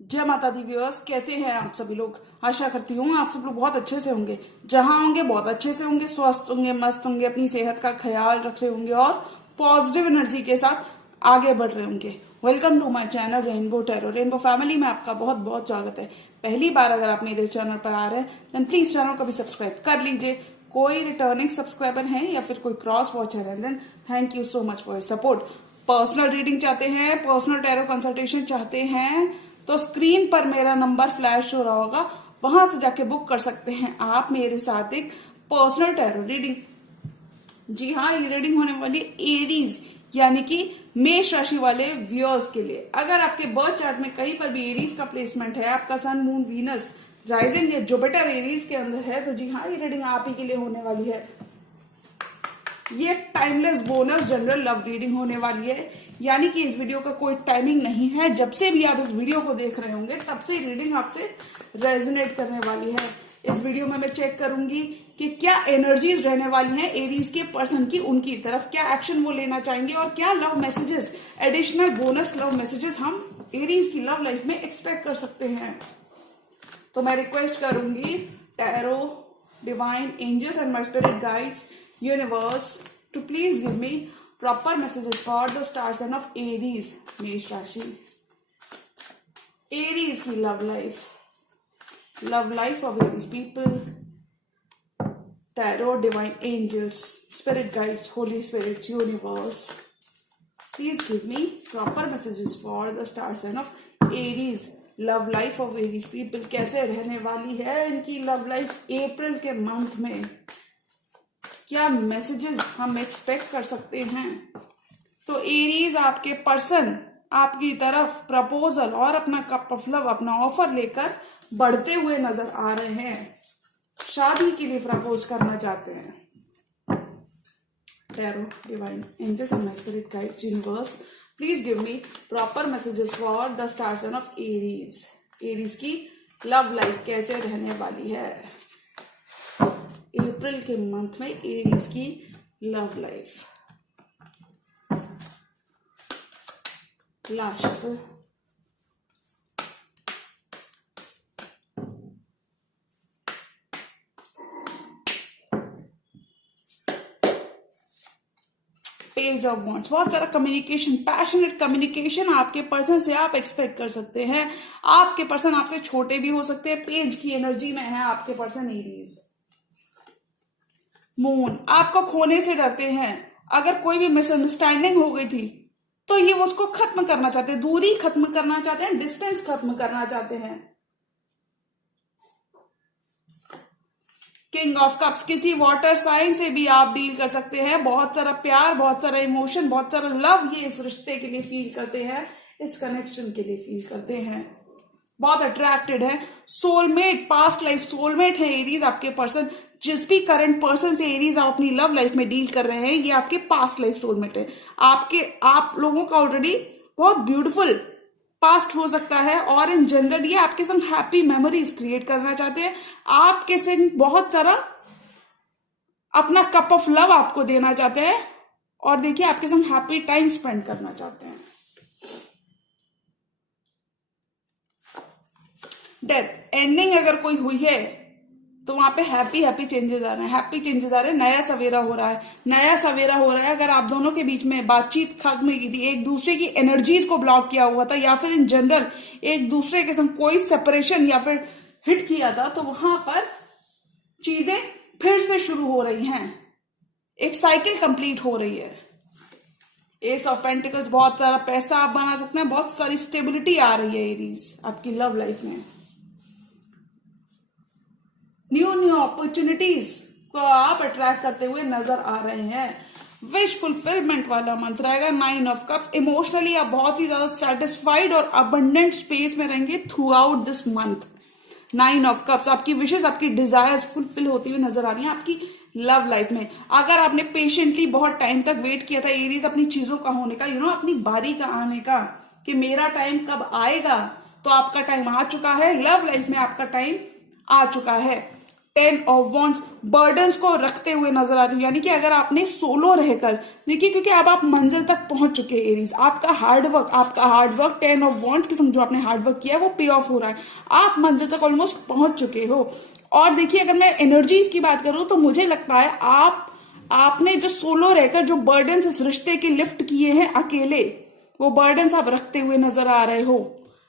जय माता the viewers, कैसे हैं आप सभी लोग। आशा करती हूँ आप सब लोग बहुत अच्छे से होंगे। जहां होंगे बहुत अच्छे से होंगे, स्वस्थ होंगे, मस्त होंगे, अपनी सेहत का ख्याल रख रहे होंगे और पॉजिटिव एनर्जी के साथ आगे बढ़ रहे होंगे। Welcome to my channel rainbow tarot. Rainbow family में आपका बहुत बहुत स्वागत है। पहली बार अगर आप मेरे चैनल पर आ रहे हैं देन प्लीज चैनल को भी सब्सक्राइब कर लीजिए। कोई रिटर्निंग सब्सक्राइबर है या फिर कोई क्रॉस वॉचर है then thank you so much for your support. Personal reading चाहते हैं, पर्सनल टैरो कंसल्टेशन चाहते हैं तो स्क्रीन पर मेरा नंबर फ्लैश हो रहा होगा, वहां से जाके बुक कर सकते हैं आप मेरे साथ एक पर्सनल टैरो रीडिंग। जी हाँ, ये रीडिंग होने वाली एरीज यानी कि मेष राशि वाले व्यूअर्स के लिए। अगर आपके बर्थ चार्ट में कहीं पर भी एरीज का प्लेसमेंट है, आपका सन मून वीनस राइजिंग या जुपिटर एरीज के अंदर है, तो जी हाँ, ये रीडिंग आप ही के लिए होने वाली है। ये timeless bonus general love reading होने वाली है, यानी कि इस वीडियो का कोई टाइमिंग नहीं है। जब से भी आप इस वीडियो को देख रहे होंगे तब से रीडिंग आपसे रेजोनेट करने वाली है। इस वीडियो में मैं चेक करूंगी कि क्या एनर्जीज रहने वाली हैं एरीज के पर्सन की, उनकी तरफ क्या एक्शन वो लेना चाहेंगे और क्या love messages, additional bonus love messages हम एरीज की लव लाइफ में एक्सपेक्ट कर सकते हैं। तो मैं रिक्वेस्ट करूंगी tarot, divine angels and my spirit guides, universe to please give me proper messages for the star sign of Aries, मेष राशि। Aries की love life of Aries people, tarot, divine angels, spirit guides, holy spirits, universe, please give me proper messages for the star sign of Aries, love life of Aries people। कैसे रहने वाली है इनकी love life अप्रैल के month में, क्या messages हम expect कर सकते हैं। तो एरीज आपके पर्सन आपकी तरफ प्रपोजल और अपना कप ऑफ लव, अपना ऑफर लेकर बढ़ते हुए नजर आ रहे हैं। शादी के लिए प्रपोज करना चाहते हैं। Tarot, divine angels and my spirit guides, universe please give me proper messages for the star sign of Aries. Aries की लव लाइफ कैसे रहने वाली है अप्रैल के मंथ में एरीज की love life. Last page of wands, बहुत सारा कम्युनिकेशन, पैशनेट कम्युनिकेशन आपके पर्सन से आप एक्सपेक्ट कर सकते हैं। आपके पर्सन आपसे छोटे भी हो सकते हैं। पेज की एनर्जी में है आपके पर्सन एरीज। मून आपको खोने से डरते हैं। अगर कोई भी मिसअंडरस्टैंडिंग हो गई थी तो ये वो उसको खत्म करना चाहते हैं, दूरी खत्म करना चाहते हैं, डिस्टेंस खत्म करना चाहते हैं। किंग ऑफ कप्स, किसी वाटर साइन से भी आप डील कर सकते हैं। बहुत सारा प्यार, बहुत सारा इमोशन, बहुत सारा लव ये इस रिश्ते के लिए फील करते हैं, इस कनेक्शन के लिए फील करते हैं। बहुत अट्रैक्टेड है। सोलमेट, पास्ट लाइफ सोलमेट है एरीज आपके पर्सन। जिस भी करंट पर्सन से एरीज आप अपनी लव लाइफ में डील कर रहे हैं, ये आपके पास्ट लाइफ सोलमेट है। आप लोगों का ऑलरेडी बहुत ब्यूटीफुल पास्ट हो सकता है और इन जनरल ये आपके संग हैप्पी मेमोरीज क्रिएट करना चाहते हैं। आपके संग बहुत सारा अपना कप ऑफ लव आपको देना चाहते हैं और देखिए आपके संग हैप्पी टाइम स्पेंड करना चाहते हैं। डेथ एंडिंग अगर कोई हुई है तो वहां पे हैप्पी चेंजेस आ रहे हैं, हैप्पी चेंजेस आ रहे हैं। नया सवेरा हो रहा है, नया सवेरा हो रहा है। अगर आप दोनों के बीच में बातचीत खत्म हुई थी, एक दूसरे की एनर्जीज को ब्लॉक किया हुआ था या फिर इन जनरल एक दूसरे के संग कोई सेपरेशन या फिर हिट किया था, तो वहां पर चीजें फिर से शुरू हो रही हैं, एक साइकिल कंप्लीट हो रही है। एस ऑफ पेंटिकल्स, बहुत सारा पैसा आप बना सकते हैं, बहुत सारी स्टेबिलिटी आ रही है एरीज आपकी लव लाइफ में। न्यू अपॉर्चुनिटीज को आप अट्रैक्ट करते हुए नजर आ रहे हैं। विश फुलफिलमेंट वाला मंथ रहेगा। 9 ऑफ कप्स, इमोशनली आप बहुत ही ज्यादा सेटिस्फाइड और अबंडेंट स्पेस में रहेंगे through out this month. 9 of cups, आपकी विशेष, आपकी डिजायर्स फुलफिल होती हुई नजर आ रही है आपकी लव लाइफ में। अगर आपने पेशेंटली बहुत टाइम तक वेट किया था एरीज अपनी चीजों का होने का, अपनी बारी का आने का, कि मेरा टाइम कब आएगा, तो आपका टाइम आ चुका है। लव लाइफ में आपका टाइम आ चुका है। 10 ऑफ वॉन्ड्स, बर्डन्स को रखते हुए नजर आ रही हूँ, यानी कि अगर आपने सोलो रहकर देखिए, क्योंकि अब आप मंजिल तक पहुंच चुके हैं एरीज, आपका हार्डवर्क 10 ऑफ वॉन्ड्स की जो आपने हार्डवर्क किया है वो पे ऑफ हो रहा है, आप मंजिल तक ऑलमोस्ट पहुंच चुके हो। और देखिए अगर मैं एनर्जीज की बात करूं तो मुझे लगता है आपने जो सोलो रहकर जो बर्डन्स इस रिश्ते के लिफ्ट किए हैं अकेले, वो बर्डन्स आप रखते हुए नजर आ रहे हो।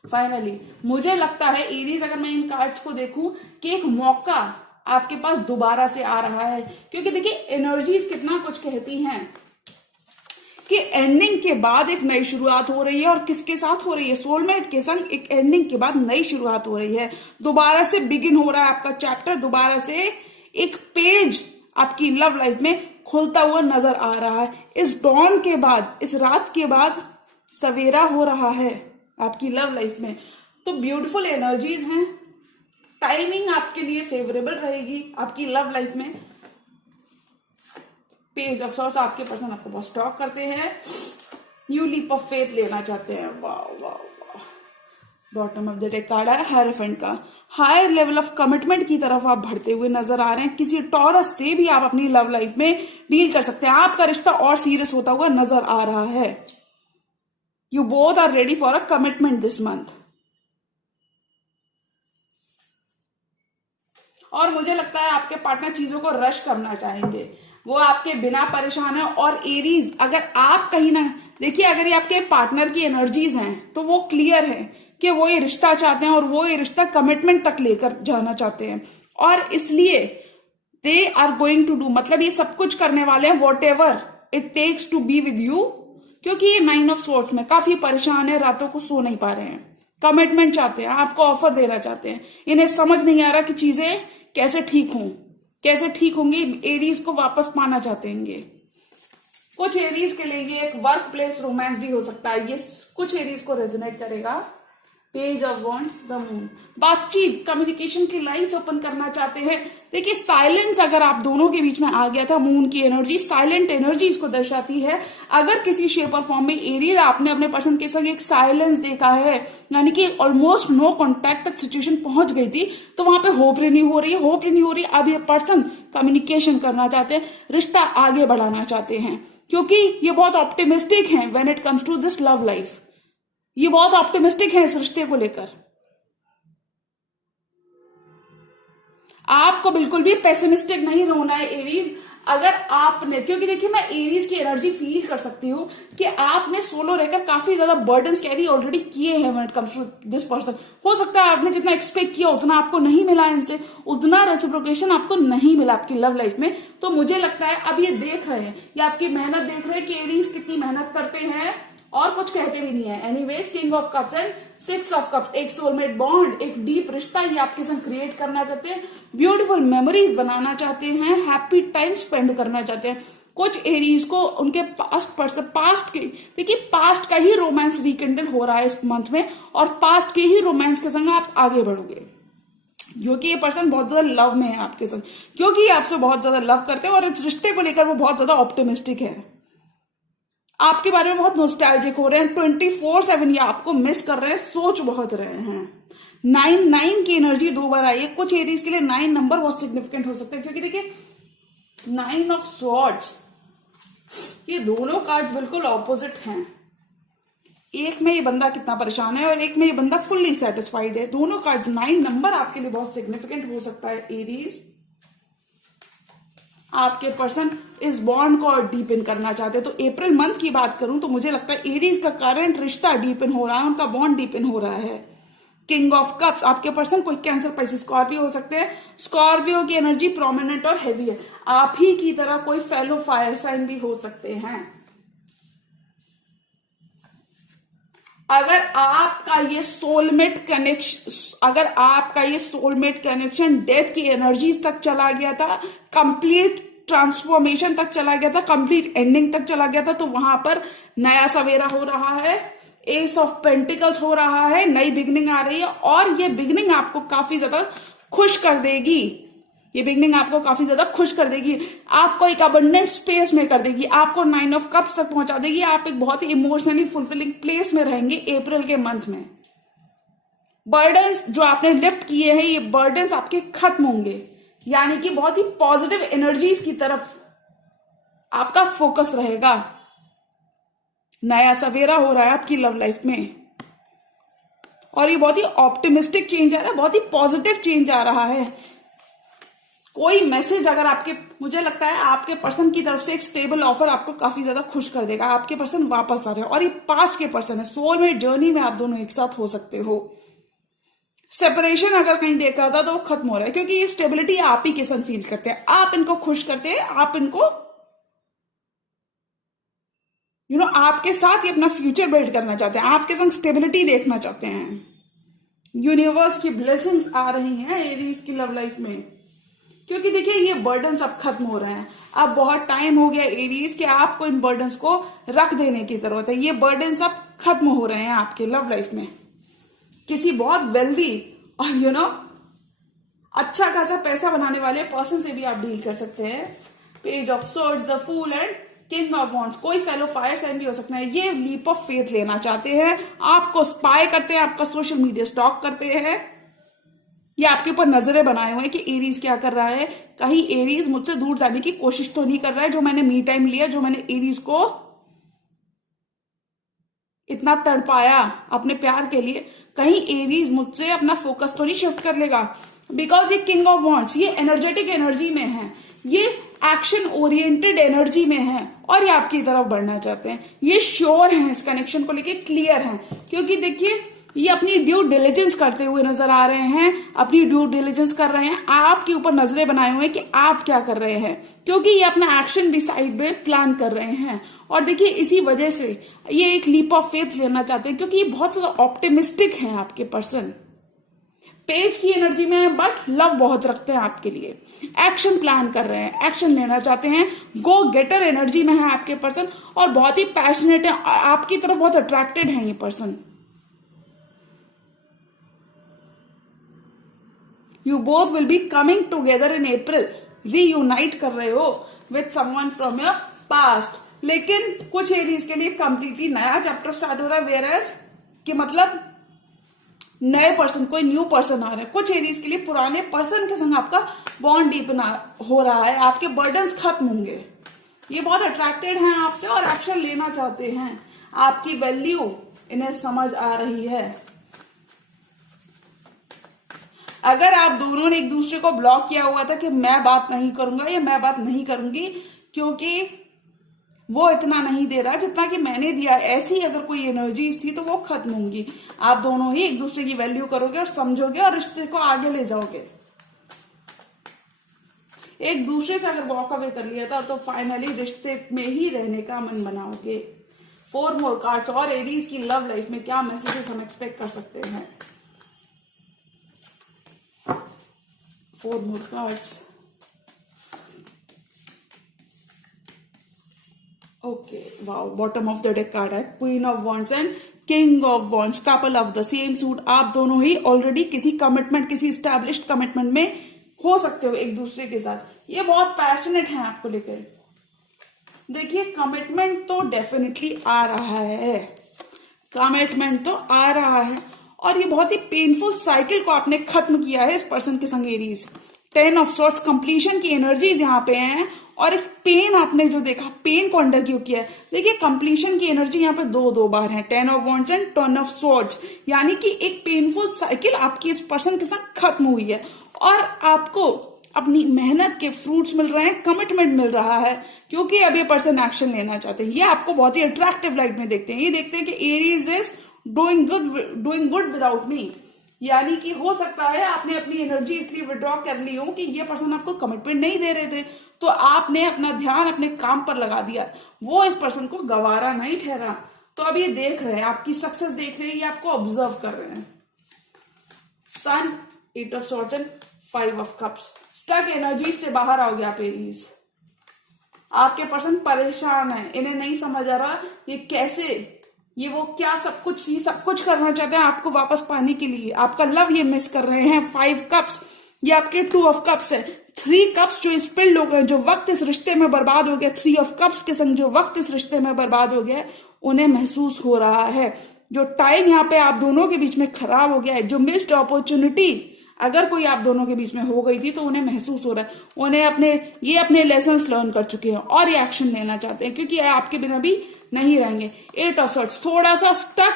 फाइनली मुझे लगता है एरीज, अगर मैं इन कार्ड्स को देखूं, कि एक मौका आपके पास दोबारा से आ रहा है, क्योंकि देखिए एनर्जीज कितना कुछ कहती हैं कि एंडिंग के बाद एक नई शुरुआत हो रही है, और किसके साथ हो रही है? सोलमेट के संग एक एंडिंग के बाद नई शुरुआत हो रही है, दोबारा से बिगिन हो रहा है आपका चैप्टर, दोबारा से एक पेज आपकी लव लाइफ में खुलता हुआ नजर आ रहा है। इस डॉन के बाद, इस रात के बाद सवेरा हो रहा है आपकी लव लाइफ में। तो ब्यूटीफुल एनर्जीज हैं, टाइमिंग आपके लिए फेवरेबल रहेगी आपकी लव लाइफ में। पेज ऑफ सॉर्ट्स, आपके पर्सन आपको बहुत स्टॉक करते हैं, न्यू लीप ऑफ फेथ लेना चाहते हैं। वाह वाह वाह। Bottom of the deck card है हायरफेंट का, हायर लेवल ऑफ कमिटमेंट की तरफ आप बढ़ते हुए नजर आ रहे हैं। किसी टॉरस से भी आप अपनी लव लाइफ में डील कर सकते हैं, आपका रिश्ता और सीरियस होता हुआ नजर आ रहा है। You both are ready for a commitment this month. और मुझे लगता है आपके पार्टनर चीजों को रश करना चाहेंगे, वो आपके बिना परेशान है। और एरीज, अगर आप कहीं ना देखिए, अगर ये आपके पार्टनर की एनर्जीज हैं तो वो क्लियर है कि वो ये रिश्ता चाहते हैं, और वो ये रिश्ता कमिटमेंट तक लेकर जाना चाहते हैं, और इसलिए they are going to do, मतलब ये सब कुछ करने वाले हैं, whatever it takes to be with you. क्योंकि ये 9 ऑफ सोर्ट्स में काफी परेशान है, रातों को सो नहीं पा रहे हैं, कमिटमेंट चाहते हैं, आपको ऑफर देना चाहते हैं, इन्हें समझ नहीं आ रहा कि चीजें कैसे ठीक हों, कैसे ठीक होंगी। एरीज को वापस पाना चाहते हैं। कुछ एरीज के लिए ये एक वर्क प्लेस रोमांस भी हो सकता है, ये कुछ एरीज को रेजोनेट करेगा। Page of wands, the moon, बातचीत, कम्युनिकेशन की लाइंस ओपन करना चाहते हैं। देखिए साइलेंस अगर आप दोनों के बीच में आ गया था, मून की एनर्जी साइलेंट एनर्जी इसको दर्शाती है। अगर किसी शेप और फॉर्म में एरीज आपने अपने पर्सन के संग एक साइलेंस देखा है, यानी कि ऑलमोस्ट नो कॉन्टैक्ट तक सिचुएशन पहुंच गई थी, तो वहां पे होप रिन्यू हो रही है। अब ये पर्सन कम्युनिकेशन करना चाहते हैं, रिश्ता आगे बढ़ाना चाहते हैं, क्योंकि ये बहुत ऑप्टिमिस्टिक हैं when it comes to this love life. ये बहुत ऑप्टिमिस्टिक है इस रिश्ते को लेकर। आपको बिल्कुल भी पेसिमिस्टिक नहीं होना है एरीज। अगर आपने, क्योंकि देखिए मैं एरीज की एनर्जी फील कर सकती हूँ कि आपने सोलो रहकर काफी ज्यादा बर्डन्स कैरी ऑलरेडी किए हैं when it comes to this person. हो सकता है आपने जितना एक्सपेक्ट किया उतना आपको नहीं मिला, इनसे उतना रेसिप्रोकेशन आपको नहीं मिला आपकी लव लाइफ में। तो मुझे लगता है अब ये देख रहे हैं, ये आपकी मेहनत देख रहे हैं कि एरीज कितनी मेहनत करते हैं, और कुछ कहते भी नहीं है। Anyways, king of cups and 6 of cups, एक सोलमेट बॉन्ड, एक डीप रिश्ता ये आपके संग क्रिएट करना चाहते हैं, ब्यूटीफुल मेमोरीज बनाना चाहते हैं, हैप्पी टाइम स्पेंड करना चाहते हैं। कुछ एरीज को उनके पास्ट के, देखिए पास्ट का ही रोमांस रिकिंडल हो रहा है इस मंथ में, और पास्ट के ही रोमांस के संग आप आगे बढ़ोगे, क्योंकि ये पर्सन बहुत ज्यादा लव में है आपके संग, क्योंकि आपसे बहुत ज्यादा लव करते हैं, और इस रिश्ते को लेकर वो बहुत ज्यादा ऑप्टिमिस्टिक है, आपके बारे में बहुत नॉस्टैल्जिक हो रहे हैं। 24/7 ये आपको मिस कर रहे हैं, सोच बहुत रहे हैं। 9 की एनर्जी 2 बार आई है। कुछ एरीज के लिए 9 नंबर बहुत सिग्निफिकेंट हो सकता है, क्योंकि देखिए 9 ऑफ स्वॉर्ड्स, ये दोनों कार्ड्स बिल्कुल ऑपोजिट हैं। एक में ये बंदा कितना परेशान है और एक में ये बंदा फुल्ली सेटिस्फाइड है। दोनों कार्ड्स 9 नंबर आपके लिए बहुत सिग्निफिकेंट हो सकता है एरीज। आपके पर्सन इस बॉन्ड को और डीपन करना चाहते हैं। तो अप्रैल मंथ की बात करूं तो मुझे लगता है एरीज का करंट रिश्ता डीपन हो रहा है, उनका बॉन्ड डीपन हो रहा है। किंग ऑफ कप्स, आपके पर्सन कोई कैंसर, पाइसेस, स्कॉर्पियो हो सकते हैं। स्कॉर्पियो की एनर्जी प्रोमिनेंट और हैवी है। आप ही की तरह कोई फेलो फायर साइन भी हो सकते हैं। अगर आपका ये सोलमेट कनेक्शन डेथ की एनर्जीज तक चला गया था, कंप्लीट ट्रांसफॉर्मेशन तक चला गया था, कंप्लीट एंडिंग तक चला गया था, तो वहां पर नया सवेरा हो रहा है। एस ऑफ पेंटिकल्स हो रहा है, नई बिगनिंग आ रही है, और ये बिगनिंग आपको काफी ज्यादा खुश कर देगी। ये बिगनिंग आपको काफी ज्यादा खुश कर देगी, आपको एक अबंडेंट स्पेस में कर देगी, आपको 9 ऑफ कप्स तक पहुंचा देगी। आप एक बहुत ही इमोशनली फुलफिलिंग प्लेस में रहेंगे अप्रैल के मंथ में। बर्डन्स जो आपने लिफ्ट किए हैं, ये बर्डन्स आपके खत्म होंगे। यानी कि बहुत ही पॉजिटिव एनर्जीज की तरफ आपका फोकस रहेगा। नया सवेरा हो रहा है आपकी लव लाइफ में और ये बहुत ही ऑप्टिमिस्टिक चेंज आ रहा है, बहुत ही पॉजिटिव चेंज आ रहा है। कोई मैसेज अगर आपके, मुझे लगता है आपके पर्सन की तरफ से एक स्टेबल ऑफर आपको काफी ज्यादा खुश कर देगा। आपके पर्सन वापस आ रहे हैं और ये पास्ट के पर्सन है। सोलमेट जर्नी में आप दोनों एक साथ हो सकते हो। सेपरेशन अगर कहीं देखा था तो वो खत्म हो रहा है, क्योंकि ये स्टेबिलिटी आप ही के साथ फील करते हैं, आप इनको खुश करते हैं, आप इनको आपके साथ ही अपना फ्यूचर बिल्ड करना चाहते हैं, आपके संग स्टेबिलिटी देखना चाहते हैं। यूनिवर्स की ब्लेसिंग्स आ रही हैं एरीज की लव लाइफ में, क्योंकि देखिए ये बर्डन्स अब खत्म हो रहे हैं। अब बहुत टाइम हो गया एरीज के, आपको इन बर्डन्स को रख देने की जरूरत है। ये बर्डन्स अब खत्म हो रहे हैं आपके लव लाइफ में। किसी बहुत वेल्दी और अच्छा खासा पैसा बनाने वाले पर्सन से भी आप डील कर सकते हैं। Page of swords, the fool and king of wands. कोई फेलो फायर साइन भी हो सकता है। ये लीप ऑफ फेथ लेना चाहते हैं, आपको स्पाई करते हैं, आपका सोशल मीडिया स्टॉक करते हैं, ये आपके ऊपर नजरें बनाए हुए हैं कि एरीज क्या कर रहा है। कहीं एरीज मुझसे दूर जाने की कोशिश तो नहीं कर रहा है। जो मैंने मी टाइम लिया, जो मैंने एरीज को इतना तड़पाया अपने प्यार के लिए, कहीं एरीज मुझसे अपना फोकस तो नहीं शिफ्ट कर लेगा। बिकॉज ये किंग ऑफ वॉन्ड्स, ये एनर्जेटिक एनर्जी में है, ये एक्शन ओरिएंटेड एनर्जी में है और ये आपकी तरफ बढ़ना चाहते हैं। ये श्योर हैं इस कनेक्शन को लेके, क्लियर हैं, क्योंकि देखिए ये अपनी ड्यू डिलिजेंस करते हुए नजर आ रहे हैं, अपनी ड्यू डिलिजेंस कर रहे हैं, आपके ऊपर नजरें बनाए हुए हैं कि आप क्या कर रहे हैं, क्योंकि ये अपना एक्शन भी साइड में प्लान कर रहे हैं। और देखिए इसी वजह से ये एक लीप ऑफ फेथ लेना चाहते हैं, क्योंकि ये बहुत ज्यादा ऑप्टिमिस्टिक हैं आपके पर्सन। पेज की एनर्जी में है बट लव बहुत रखते हैं आपके लिए, एक्शन प्लान कर रहे हैं, एक्शन लेना चाहते हैं, गो गेटर एनर्जी में है आपके पर्सन और बहुत ही पैशनेट है, आपकी तरफ बहुत अट्रैक्टेड है ये person. You both will be coming together in April, reunite कर रहे हो with someone from your past. लेकिन कुछ एरीज के लिए कंप्लीटली नया चैप्टर स्टार्ट हो रहा है, वेयरएज कि मतलब नए पर्सन, कोई न्यू पर्सन आ रहे हैं। कुछ एरीज के लिए पुराने पर्सन के संग आपका बॉन्ड डीपन हो रहा है, आपके बर्डन्स खत्म होंगे। ये बहुत अट्रैक्टेड हैं आपसे और एक्शन लेना चाहते हैं, आपकी वैल्यू इन्हें समझ आ रही है। अगर आप दोनों ने एक दूसरे को ब्लॉक किया हुआ था कि मैं बात नहीं करूंगा या मैं बात नहीं करूंगी क्योंकि वो इतना नहीं दे रहा जितना कि मैंने दिया, ऐसी अगर कोई एनर्जीज थी तो वो खत्म होंगी। आप दोनों ही एक दूसरे की वैल्यू करोगे और समझोगे और रिश्ते को आगे ले जाओगे। एक दूसरे से अगर वॉक अवे कर लिया था तो फाइनली रिश्ते में ही रहने का मन बनाओगे। 4 मोर कार्ड्स और एरीज की लव लाइफ में क्या मैसेजेस हम एक्सपेक्ट कर सकते हैं। 4 more cards. Okay, wow, bottom of the deck card है queen of wands and king of wands, couple of the same suit. आप दोनों ही ऑलरेडी किसी कमिटमेंट, किसी एस्टैब्लिश्ड कमिटमेंट में हो सकते हो एक दूसरे के साथ। ये बहुत पैशनेट है आपको लेकर। देखिए कमिटमेंट तो डेफिनेटली आ रहा है, कमिटमेंट तो आ रहा है और ये बहुत ही पेनफुल साइकिल को आपने खत्म किया है इस पर्सन के संग एरीज। 10 ऑफ सॉर्ट्स, कंप्लीशन की एनर्जीज यहाँ पे हैं और एक पेन आपने जो देखा, पेन को अंडर क्यों किया है। देखिए कंप्लीशन की एनर्जी यहाँ पे दो बार है, 10 of wands and 10 of swords, यानी कि एक पेनफुल साइकिल आपकी इस पर्सन के साथ खत्म हुई है और आपको अपनी मेहनत के फ्रूट्स मिल रहे हैं, कमिटमेंट मिल रहा है, क्योंकि अब ये पर्सन एक्शन लेना चाहते हैं। ये आपको बहुत ही अट्रैक्टिव लाइट में देखते हैं। ये देखते हैं कि Aries is doing good without me, यानी कि हो सकता है आपने अपनी एनर्जी इसलिए विड्रॉ कर ली हो कि ये पर्सन आपको कमिटमेंट नहीं दे रहे थे, तो आपने अपना ध्यान अपने काम पर लगा दिया। वो इस पर्सन को गवारा नहीं ठहरा, तो अब ये देख रहे हैं, आपकी सक्सेस देख रहे हैं, ये आपको ऑब्जर्व कर रहे हैं। Sun, 8 of swords and 5 of cups. Stuck energy से बाहर आओगे आप एरीज। आपके पर्सन परेशान है, इन्हें नहीं समझ आ रहा ये कैसे, ये वो क्या सब कुछ करना चाहते हैं आपको वापस पाने के लिए। आपका लव ये मिस कर रहे हैं। 5 कप्स, ये आपके 2 ऑफ कप्स है। 3 कप्स जो स्पिल्ड हो गए, जो वक्त इस रिश्ते में बर्बाद हो गया, 3 ऑफ कप्स के संग जो वक्त इस रिश्ते में बर्बाद हो गया, उन्हें महसूस हो रहा है। जो टाइम यहाँ पे आप दोनों के बीच में खराब हो गया है, जो मिस्ड अपॉर्चुनिटी अगर कोई आप दोनों के बीच में हो गई थी तो उन्हें महसूस हो रहा है, उन्हें अपने लेसन्स लर्न कर चुके हैं और ये एक्शन लेना चाहते हैं, क्योंकि आपके बिना भी नहीं रहेंगे। 8 ऑफ सॉर्ड्स, थोड़ा सा स्टक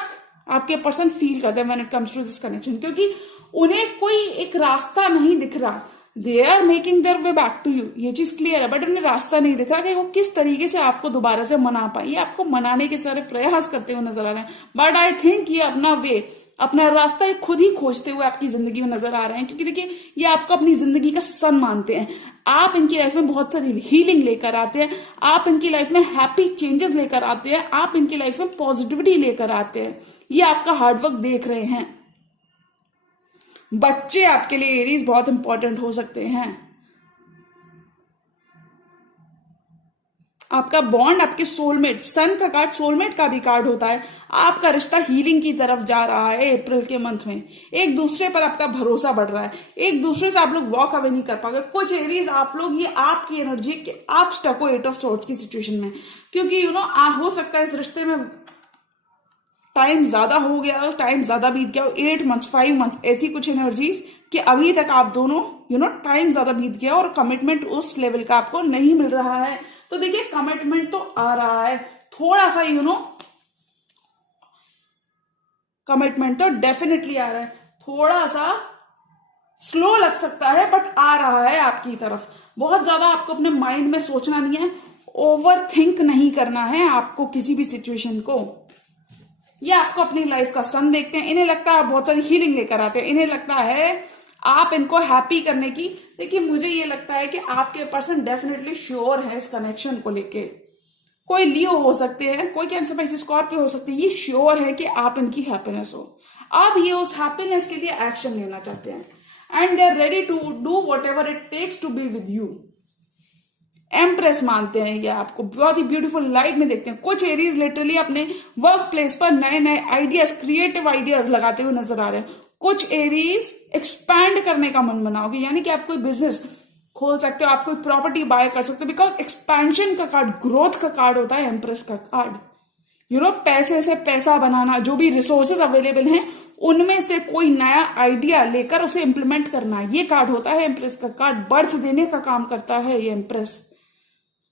आपके पर्सन फील करते हैं when it comes to this connection, क्योंकि उन्हें कोई एक रास्ता नहीं दिख रहा। They are making their way back to you, ये चीज क्लियर है, बट उन्हें रास्ता नहीं दिख रहा कि वो किस तरीके से आपको दोबारा से मना पाए। ये आपको मनाने के सारे प्रयास करते हुए नजर आ रहे हैं, बट आई थिंक ये अपना वे, अपना रास्ता खुद ही खोजते हुए आपकी जिंदगी में नजर आ रहे हैं, क्योंकि देखिए ये आपको अपनी जिंदगी का सन मानते हैं। आप इनकी लाइफ में बहुत सारी हीलिंग लेकर आते हैं, आप इनकी लाइफ में हैप्पी चेंजेस लेकर आते हैं, आप इनकी लाइफ में पॉजिटिविटी लेकर आते हैं। ये आपका हार्डवर्क देख रहे हैं। बच्चे आपके लिए एरीज बहुत इंपॉर्टेंट हो सकते हैं। आपका बॉन्ड, आपके सोलमेट, सन का कार्ड सोलमेट का भी कार्ड होता है। आपका रिश्ता हीलिंग की तरफ जा रहा है अप्रैल के मंथ में। एक दूसरे पर आपका भरोसा बढ़ रहा है, एक दूसरे से आप लोग वॉक अवे नहीं कर पाओगे। कुछ एरीज आप लोग, ये आपकी एनर्जी कि आप स्टक हो 8 ऑफ सॉर्ड्स की सिचुएशन में, क्योंकि हो सकता है इस रिश्ते में टाइम ज्यादा हो गया, टाइम ज्यादा बीत गया, 8 मंथ 5 मंथ ऐसी कुछ एनर्जीज कि अभी तक आप दोनों टाइम ज्यादा बीत गया और कमिटमेंट उस लेवल का आपको नहीं मिल रहा है। तो देखिए कमिटमेंट तो आ रहा है, थोड़ा सा कमिटमेंट तो डेफिनेटली आ रहा है, थोड़ा सा स्लो लग सकता है बट आ रहा है आपकी तरफ। बहुत ज्यादा आपको अपने माइंड में सोचना नहीं है, ओवर थिंक नहीं करना है आपको किसी भी सिचुएशन को। ये आपको अपनी लाइफ का सन देखते हैं, इन्हें लगता है आप बहुत सारी हीलिंग लेकर आते हैं, इन्हें लगता है आप इनको हैप्पी करने की। देखिए मुझे ये लगता है कि आपके पर्सन डेफिनेटली श्योर है इस कनेक्शन को लेके। कोई लियो हो सकते हैं, कोई कैंसर में स्कॉर्पियो हो सकते हैं, ये श्योर है कि आप इनकी हैप्पीनेस हो। अब ये उस हैप्पीनेस के लिए एक्शन लेना चाहते हैं and they are ready to do whatever it takes to be with you. Empress मानते हैं ये आपको, बहुत ही ब्यूटीफुल लाइट में देखते हैं। कुछ एरीज लिटरली अपने वर्क प्लेस पर नए नए आइडियाज, क्रिएटिव आइडियाज लगाते हुए नजर आ रहे हैं। कुछ एरीज एक्सपैंड करने का मन बनाओगे, यानी कि आप कोई बिजनेस खोल सकते हो, आप कोई प्रॉपर्टी बाय कर सकते हो, बिकॉज एक्सपेंशन का कार्ड, ग्रोथ का कार्ड होता है एम्प्रेस का कार्ड। पैसे से पैसा बनाना, जो भी रिसोर्सेज अवेलेबल हैं उनमें से कोई नया आइडिया लेकर उसे इंप्लीमेंट करना, ये कार्ड होता है एम्प्रेस का कार्ड। बर्थ देने का काम करता है ये एम्प्रेस।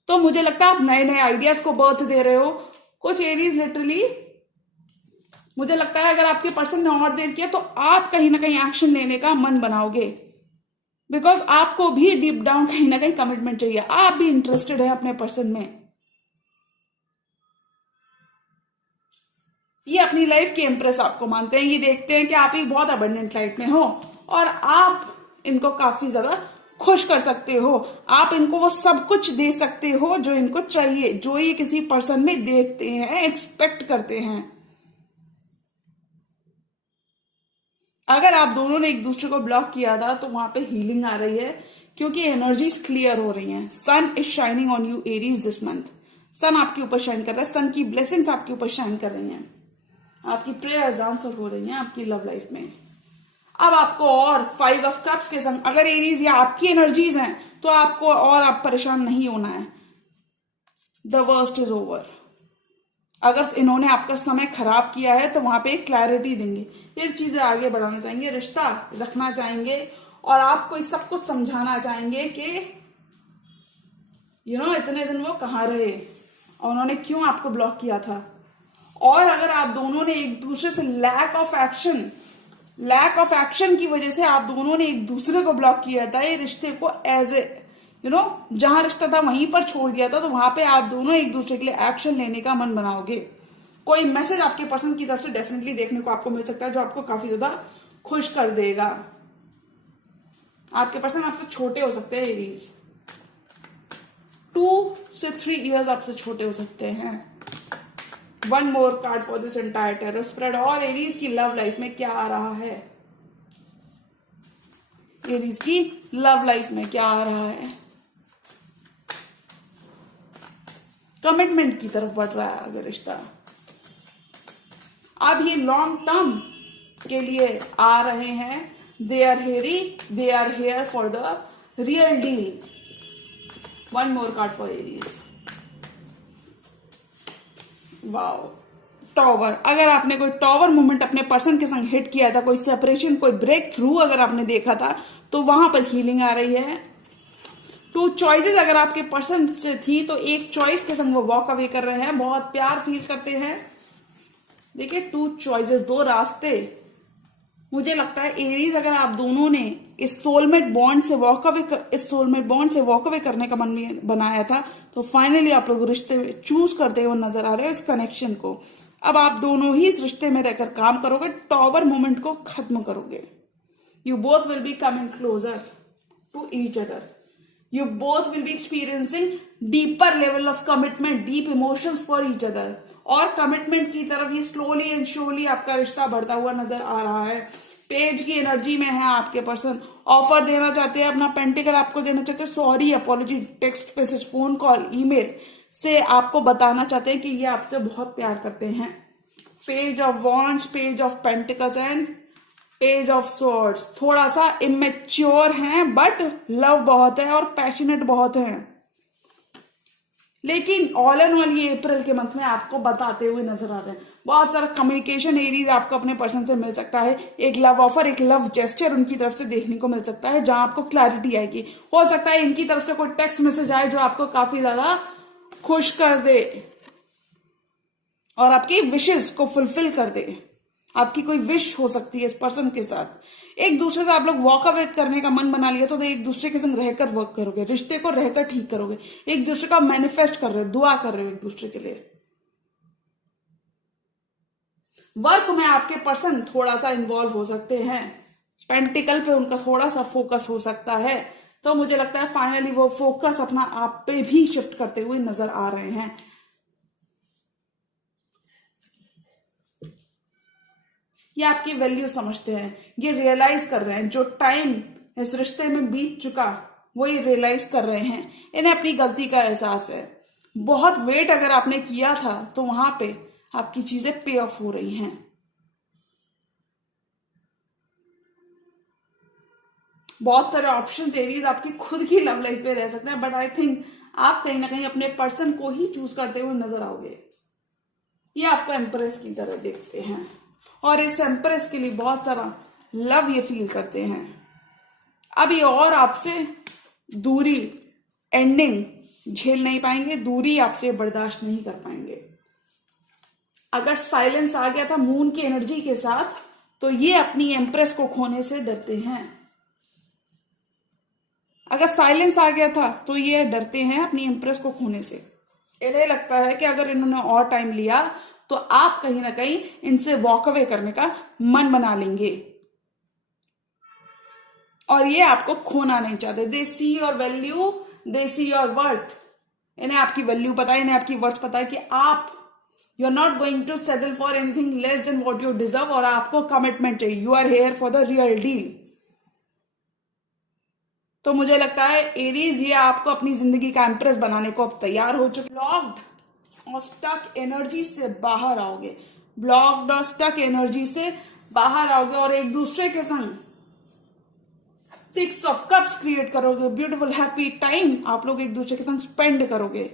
तो मुझे लगता है आप नए नए आइडियाज को बर्थ दे रहे हो। कुछ एरीज लिटरली मुझे लगता है अगर आपके पर्सन ने और देर किया तो आप कहीं ना कहीं एक्शन लेने का मन बनाओगे, बिकॉज आपको भी डीप डाउन कहीं ना कहीं कमिटमेंट चाहिए, आप भी इंटरेस्टेड है अपने पर्सन में। ये अपनी लाइफ की एम्प्रेस आपको मानते हैं, ये देखते हैं कि आप ही बहुत अबंडेंट लाइफ में हो और आप इनको काफी ज्यादा खुश कर सकते हो, आप इनको वो सब कुछ दे सकते हो जो इनको चाहिए, जो ये किसी पर्सन में देखते हैं, एक्सपेक्ट करते हैं। अगर आप दोनों ने एक दूसरे को ब्लॉक किया था तो वहां पे हीलिंग आ रही है, क्योंकि एनर्जीज क्लियर हो रही हैं। Sun is shining on you Aries this month. Sun आपके ऊपर शाइन कर रहा है, सन की ब्लेसिंग्स आपके ऊपर शाइन कर रही हैं, आपकी प्रेयर्स आंसर हो रही हैं आपकी लव लाइफ में। अब आपको और 5 ऑफ कप्स के संग अगर एरीज या आपकी एनर्जीज हैं तो आपको और आप परेशान नहीं होना है। The worst is over. अगर इन्होंने आपका समय खराब किया है तो वहां पे एक क्लैरिटी देंगे, ये चीजें आगे बढ़ाना चाहेंगे, रिश्ता रखना चाहेंगे और आपको इस सब कुछ समझाना चाहेंगे कि इतने दिन वो कहाँ रहे और उन्होंने क्यों आपको ब्लॉक किया था। और अगर आप दोनों ने एक दूसरे से लैक ऑफ एक्शन की वजह से आप दोनों ने एक दूसरे को ब्लॉक किया था, ये रिश्ते को एज ए जहां रिश्ता था वहीं पर छोड़ दिया था, तो वहां पे आप दोनों एक दूसरे के लिए एक्शन लेने का मन बनाओगे। कोई मैसेज आपके पर्सन की तरफ से डेफिनेटली देखने को आपको मिल सकता है जो आपको काफी ज्यादा खुश कर देगा। आपके पर्सन आपसे छोटे हो सकते हैं एरीज, 2 से 3 इयर्स आपसे छोटे हो सकते हैं। 1 more card for this entire tarot spread. और एरीज की लव लाइफ में क्या आ रहा है, एरीज की लव लाइफ में क्या आ रहा है, कमिटमेंट की तरफ बढ़ रहा है अगर रिश्ता। अब ये लॉन्ग टर्म के लिए आ रहे हैं, they are here for the real deal. 1 more card for Aries. Wow, tower, अगर आपने कोई टॉवर मूवमेंट अपने पर्सन के संग हिट किया था, कोई सेपरेशन, कोई ब्रेक थ्रू अगर आपने देखा था, तो वहां पर हीलिंग आ रही है। 2 चॉइसेस अगर आपके पर्सन से थी, तो एक चॉइस के संग वो वॉक अवे कर रहे हैं, बहुत प्यार फील करते हैं। देखिए 2 चॉइसेस, 2 रास्ते। मुझे लगता है एरीज, अगर आप दोनों ने इस सोलमेट बॉन्ड से वॉक अवे करने का मन बनाया था, तो फाइनली आप लोग रिश्ते चूज करते हुए नजर आ रहे हो इस कनेक्शन को। अब आप दोनों ही इस रिश्ते में रहकर काम करोगे, टॉवर मोमेंट को खत्म करोगे। You both will be coming closer to each other. You both will be experiencing deeper level of commitment, deep emotions for each other, और कमिटमेंट की तरफ ये स्लोली एंड श्योरली आपका रिश्ता बढ़ता हुआ नजर आ रहा है। पेज की एनर्जी में है आपके पर्सन, ऑफर देना चाहते हैं, अपना पेंटिकल आपको देना चाहते हैं, sorry, apology, text message, phone call, email से आपको बताना चाहते हैं कि ये आपसे बहुत प्यार करते हैं। Page of wands, page of pentacles and page of swords. थोड़ा सा इमेच्योर हैं, बट लव बहुत है और पैशनेट बहुत हैं, लेकिन ऑल एंड ऑल ये अप्रैल के मंथ में आपको बताते हुए नजर आ रहे हैं। बहुत सारा कम्युनिकेशन एरीज आपको अपने पर्सन से मिल सकता है, एक लव ऑफर, एक लव जेस्चर उनकी तरफ से देखने को मिल सकता है, जहां आपको क्लैरिटी आएगी। हो सकता है इनकी तरफ से कोई टेक्स्ट मैसेज आए जो आपको काफी ज्यादा खुश कर दे और आपकी विशेष को फुलफिल कर दे। आपकी कोई विश हो सकती है इस पर्सन के साथ। एक दूसरे से आप लोग वॉक अवे करने का मन बना लिया, तो एक दूसरे के संग रहकर वर्क करोगे, रिश्ते को रहकर ठीक करोगे, एक दूसरे का मैनिफेस्ट कर रहे हो, दुआ कर रहे हो एक दूसरे के लिए। वर्क में आपके पर्सन थोड़ा सा इन्वॉल्व हो सकते हैं, पेंटिकल पे उनका थोड़ा सा फोकस हो सकता है, तो मुझे लगता है फाइनली वो फोकस अपना आप पे भी शिफ्ट करते हुए नजर आ रहे हैं। ये आपकी वैल्यू समझते हैं, ये रियलाइज कर रहे हैं, जो टाइम इस रिश्ते में बीत चुका वो ये रियलाइज कर रहे हैं, इन्हें अपनी गलती का एहसास है। बहुत वेट अगर आपने किया था, तो वहां पे आपकी चीजें पे ऑफ हो रही हैं। बहुत सारे ऑप्शन एरियाज आपकी खुद की लव लाइफ पे रह सकते हैं, बट आई थिंक आप कहीं ना कहीं अपने पर्सन को ही चूज करते हुए नजर आओगे। ये आपको एम्प्रेस की तरह देखते हैं और इस एम्प्रेस के लिए बहुत सारा लव ये फील करते हैं। अब ये और आपसे दूरी, एंडिंग झेल नहीं पाएंगे, दूरी आपसे बर्दाश्त नहीं कर पाएंगे। अगर साइलेंस आ गया था मून की एनर्जी के साथ, तो ये अपनी एम्प्रेस को खोने से डरते हैं। अगर साइलेंस आ गया था, तो ये डरते हैं अपनी एम्प्रेस को खोने से। इन्हें लगता है कि अगर इन्होंने और टाइम लिया, तो आप कहीं ना कहीं इनसे वॉक अवे करने का मन बना लेंगे, और ये आपको खोना नहीं चाहते। They see your value, they see your worth. इन्हें आपकी वैल्यू पता है, इन्हें आपकी वर्थ पता है कि आप you are not going to settle for anything less than what you deserve, और आपको कमिटमेंट चाहिए। You are here for the real deal. तो मुझे लगता है एरीज ये आपको अपनी जिंदगी का एम्प्रेस बनाने को अब तैयार हो चुके। ब्लॉक्ड और स्टक एनर्जी से बाहर आओगे, ब्लॉक्ड और स्टक एनर्जी से बाहर आओगे, और एक दूसरे के संग 6 ऑफ कप्स क्रिएट करोगे। ब्यूटीफुल हैप्पी टाइम आप लोग एक दूसरे के संग स्पेंड करोगे।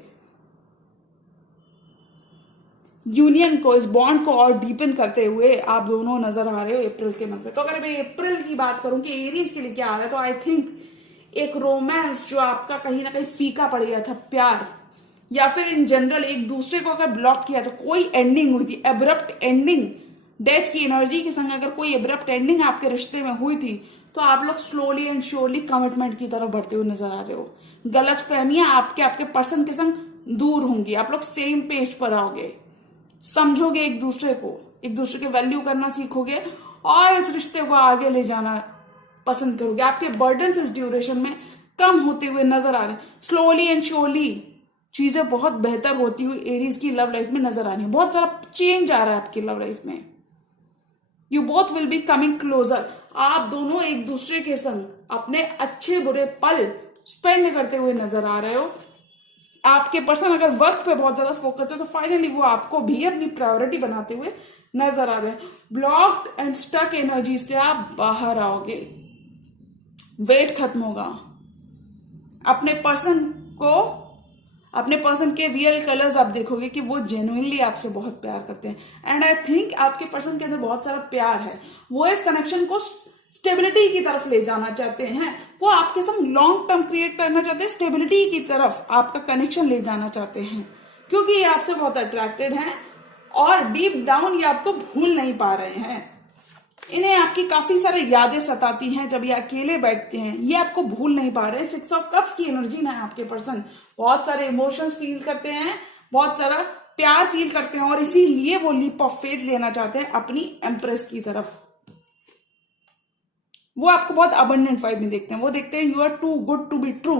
यूनियन को, इस बॉन्ड को और डीपन करते हुए आप दोनों नजर आ रहे हो अप्रैल के मंथ में। तो अगर मैं अप्रैल की बात करूं कि एरीज के लिए क्या आ रहा है, तो आई थिंक एक रोमांस जो आपका कहीं ना कहीं फीका पड़ गया था, प्यार, या फिर इन जनरल एक दूसरे को अगर ब्लॉक किया तो कोई एंडिंग हुई थी, एब्रप्ट एंडिंग, डेथ की एनर्जी के संग अगर कोई एब्रप्ट एंडिंग आपके रिश्ते में हुई थी, तो आप लोग स्लोली एंड श्योरली कमिटमेंट की तरफ बढ़ते हुए नजर आ रहे हो। गलत फहमियां आपके पर्सन के संग दूर होंगी, आप लोग सेम पेज पर आओगे, समझोगे एक दूसरे को, एक दूसरे के वैल्यू करना सीखोगे, और इस रिश्ते को आगे ले जाना पसंद करोगे। आपके बर्डन्स इस ड्यूरेशन में कम होते हुए नजर आ रहे हैं। स्लोली एंड श्योरली चीजें बहुत बेहतर होती हुई एरीज की लव लाइफ में नजर आ रही है। बहुत सारा चेंज आ रहा है आपकी लव लाइफ में। You both will be coming closure. आप दोनों एक दूसरे के संग अपने अच्छे बुरे पल स्पेंड करते हुए नजर आ रहे हो। आपके पर्सन अगर वर्क पे बहुत ज्यादा फोकस है, तो फाइनली वो आपको भी अपनी प्रायोरिटी बनाते हुए नजर आ रहे हैं। ब्लॉक्ड एंड स्टक एनर्जी से आप बाहर आओगे, वेट खत्म होगा, अपने पर्सन को अपने पर्सन के रियल कलर्स आप देखोगे कि वो जेन्युइनली आपसे बहुत प्यार करते हैं। एंड आई थिंक आपके पर्सन के अंदर बहुत सारा प्यार है, वो इस कनेक्शन को स्टेबिलिटी की तरफ ले जाना चाहते हैं, वो आपके साथ लॉन्ग टर्म क्रिएट करना चाहते हैं, स्टेबिलिटी की तरफ आपका कनेक्शन ले जाना चाहते हैं, क्योंकि ये आपसे बहुत अट्रैक्टेड हैं और डीप डाउन ये आपको भूल नहीं पा रहे हैं। इन्हें आपकी काफी सारी यादें सताती हैं जब ये अकेले बैठते हैं, ये आपको भूल नहीं पा रहे हैं। 6 ऑफ कप्स की एनर्जी में है आपके पर्सन, बहुत सारे इमोशंस फील करते हैं, बहुत सारा प्यार फील करते हैं और इसीलिए वो लीप ऑफ फेथ लेना चाहते हैं अपनी एम्प्रेस की तरफ। वो आपको बहुत अबंडेंट वाइब में देखते हैं, वो देखते हैं you are too good to be true.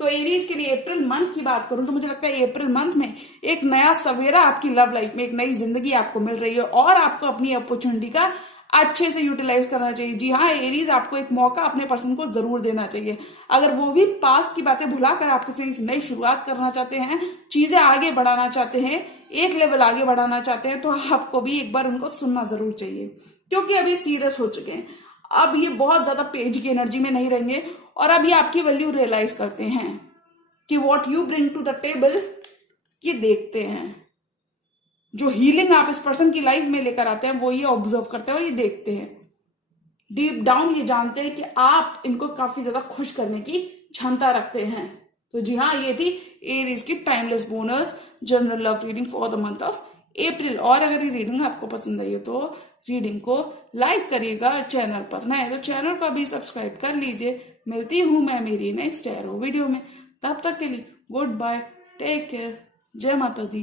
तो एरीज के लिए अप्रैल मंथ की बात करूं तो मुझे लगता है अप्रैल मंथ में एक नया सवेरा आपकी लव लाइफ में, एक नई जिंदगी आपको मिल रही है और आपको अपनी अपॉर्चुनिटी का अच्छे से यूटिलाइज करना चाहिए। जी हाँ एरीज, आपको एक मौका अपने पर्सन को जरूर देना चाहिए। अगर वो भी पास्ट की बातें भुलाकर आपके से एक नई शुरुआत करना चाहते हैं, चीजें आगे बढ़ाना चाहते हैं, एक लेवल आगे बढ़ाना चाहते हैं, तो आपको भी एक बार उनको सुनना जरूर चाहिए, क्योंकि अभी सीरियस हो चुके हैं। अब ये बहुत ज्यादा पेज की एनर्जी में नहीं रहेंगे और अब ये आपकी वैल्यू रियलाइज करते हैं कि what you bring to the table, ये देखते हैं। जो हीलिंग आप इस पर्सन की लाइफ में लेकर आते हैं वो ये ऑब्जर्व करते हैं और ये देखते हैं। डीप डाउन ये जानते हैं कि आप इनको काफी ज्यादा खुश करने की क्षमता रखते हैं। तो जी हाँ, ये थी एरीज की timeless bonus general love reading for the month of April. और अगर ये रीडिंग आपको पसंद आई हो तो रीडिंग को लाइक करिएगा, चैनल पर नए तो चैनल को भी सब्सक्राइब कर लीजिए। मिलती हूं मैं मेरी नेक्स्ट एरो वीडियो में, तब तक के लिए गुड बाय, टेक केयर, जय माता दी।